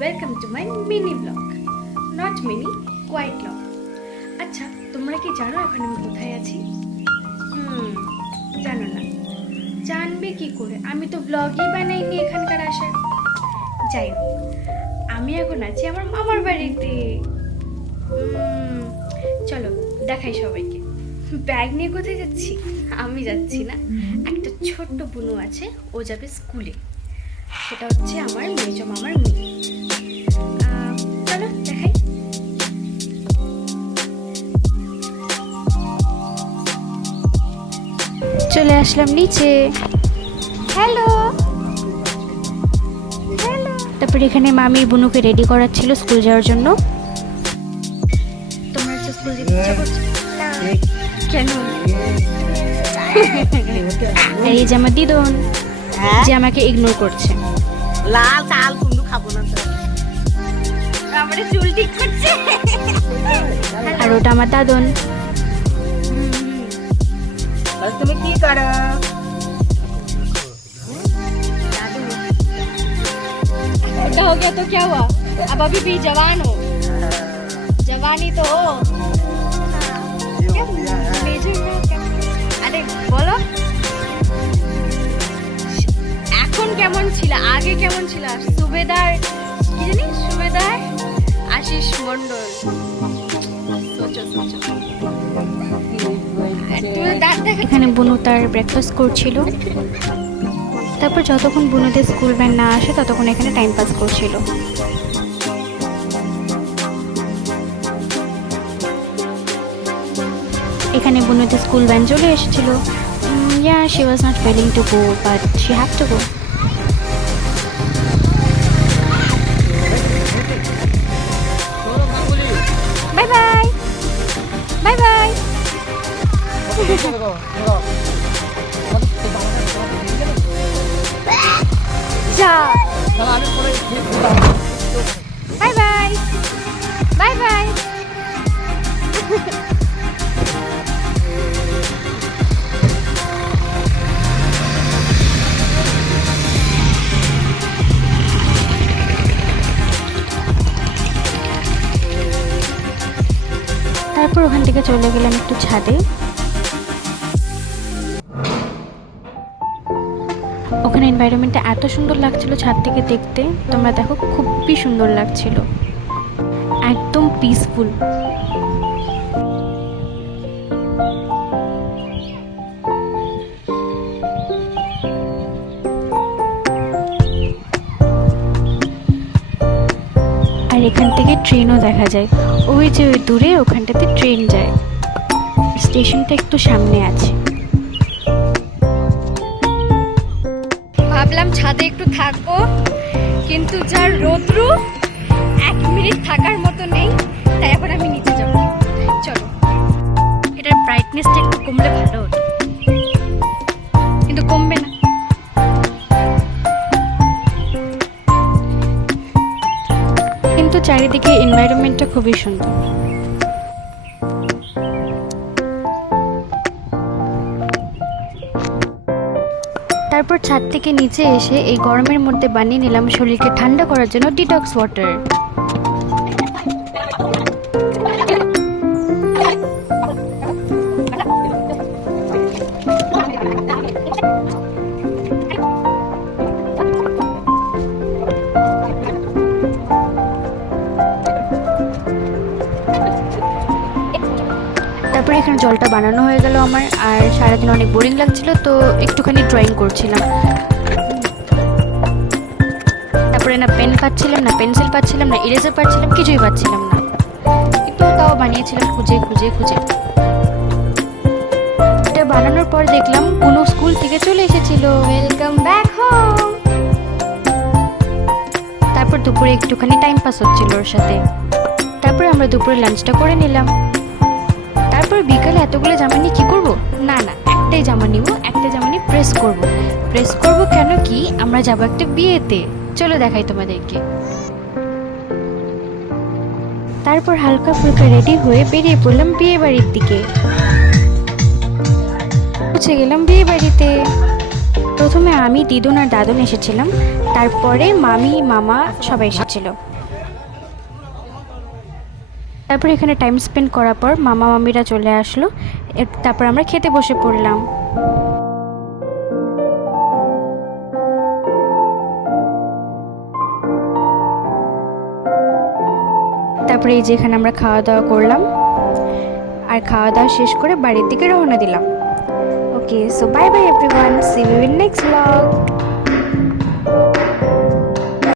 Welcome to my mini blog, not mini, quite blog. আচ্ছা, তোমরা কি জানো এখন আমি কোথায় আছি? জানো না? জানবে কি করে? আমি তো ব্লগই বানাইনি এখানকার আসার। যাই হোক, আমি এখন আছি আমার মামার বাড়িতে। চলো দেখাই সবাইকে। ব্যাগ নিয়ে কোথায় যাচ্ছি? আমি যাচ্ছি না, একটা ছোট্ট বুনু আছে, ও যাবে স্কুলে। সেটা হচ্ছে আমার মেজো মামার মেয়ে। চলো দেখাই। চলে আসলাম নিচে। Hello hello. তারপর এখানে মামি বুনুকে রেডি করাচ্ছিল স্কুল যাওয়ার জন্য। তোমার হচ্ছে স্কুল যেতে ইচ্ছা করছে? কেন? আর এই যে আমার দিদন, যে আমাকে ইগনোর করছে। লাল কাল কুন্ডু খাবো না তো, আমার চুল ঠিক করছে। আর ওটা আমার দাদন। তুমি কি করো? बड़ा हो गया तो क्या हुआ? अब अभी भी जवान हो, जवानी तो हो। আরে বলো, এখন কেমন ছিল, আগে কেমন ছিল? সুবেদার কি জানি, সুবেদার আশিস মন্ডল। এখানে বুনু তার ব্রেকফাস্ট করছিল। তারপর যতক্ষণ বুনুদের স্কুল ভ্যান না আসে ততক্ষণ এখানে টাইম পাস করছিল। এখানে বুনুদের স্কুল ভ্যান চলে এসেছিল। Yeah, she was not willing to go, but she had to go. Bye bye. Bye bye. যা। Bye bye. Bye bye. তারপর ওখান থেকে চলে গেলাম একটু ছাদে। ওখানে এনভায়রনমেন্টটা এত সুন্দর লাগছিল ছাদ থেকে দেখতে, তোমরা দেখো খুবই সুন্দর লাগছিল, একদম পিসফুল। আর এখান থেকে ট্রেনও দেখা যায়, ওই যে ওই দূরে ওখানটাতে ট্রেন যায়। স্টেশনটা একটু সামনে আছে। ভাবলাম ছাদে একটু থাকবো, কিন্তু যার রৌদ্র, 1 মিনিট থাকার মতো নেই, তাই এখন আমি নিচে যাব। চলো, এটার ব্রাইটনেসটা একটু কমলে ভালো হতো, কিন্তু কমবে না। কিন্তু চারিদিকে এনভায়রনমেন্টটা খুবই সুন্দর। তারপর ছাদ থেকে নিচে এসে এই গরমের মধ্যে বানিয়ে নিলাম শরীরকে ঠান্ডা করার জন্য ডিটক্স ওয়াটার। তারপরে এখানে জলটা বানানো হয়ে গেল আমার, আর সারাদিন অনেক বোরিং লাগছিল, তো একটুখানি ড্রয়িং করছিলাম। তারপরে না পেন পাচ্ছিলাম, না পেন্সিল পাচ্ছিলাম, না ইরেজার পাচ্ছিলাম, কিছুই পাচ্ছিলাম না, কিন্তু তাও বানিয়েছিলাম খুঁজে খুঁজে খুঁজে। এটা বানানোর পর দেখলাম কোনো স্কুল থেকে চলে এসেছিল। Welcome back home. তারপর দুপুরে একটুখানি টাইম পাস হচ্ছিল ওর সাথে। তারপরে আমরা দুপুরে লাঞ্চটা করে নিলাম। তারপর বিকালে এতগুলো জামা নিয়ে কী করবো? না না, একটাই জামা নিব, একটা জামা নিয়ে প্রেস করব। প্রেস করব কেন কি, আমরা যাবো একটা বিয়েতে। চলো দেখাই তোমাদেরকে। তারপর হালকা ফুলকা রেডি হয়ে বেরিয়ে পড়লাম বিয়ে বাড়ির দিকে। পৌঁছে গেলাম বিয়ে বাড়িতে। প্রথমে আমি, দিদুন আর দাদুন এসেছিলাম, তারপরে মামি, মামা সবাই এসেছিল। তারপর এখানে টাইম স্পেন্ড করার পর মামা মামিরা চলে আসলো, তারপর আমরা খেতে বসে পড়লাম। তারপরে এই যে এখানে আমরা খাওয়া দাওয়া করলাম, আর খাওয়া দাওয়া শেষ করে বাড়ির দিকে রওনা দিলাম। Okay, so bye bye everyone, see you in next blog.